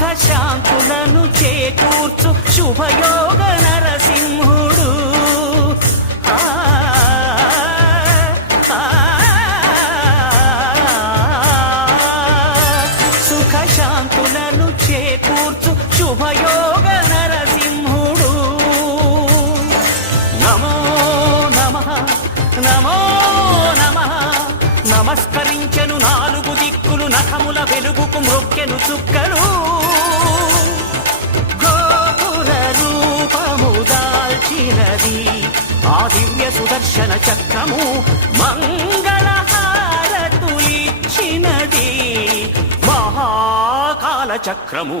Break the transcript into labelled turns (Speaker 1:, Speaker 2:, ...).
Speaker 1: సుఖశాంతులను చేకూర్చు శుభయోగ నరసింహుడు. సుఖశాంతులను చేకూర్చు శుభయోగ నరసింహుడు. నమో నమ నమో నమ నమస్కరి నాలుగు దిక్కులు నఖముల వెలుగుకు మ్రొక్కెను చుక్కలు. గోపుర రూపము దాల్చినది. ఆ దివ్య సుదర్శన చక్రము మంగళహారతులిచ్చినది. మహాకాల చక్రము.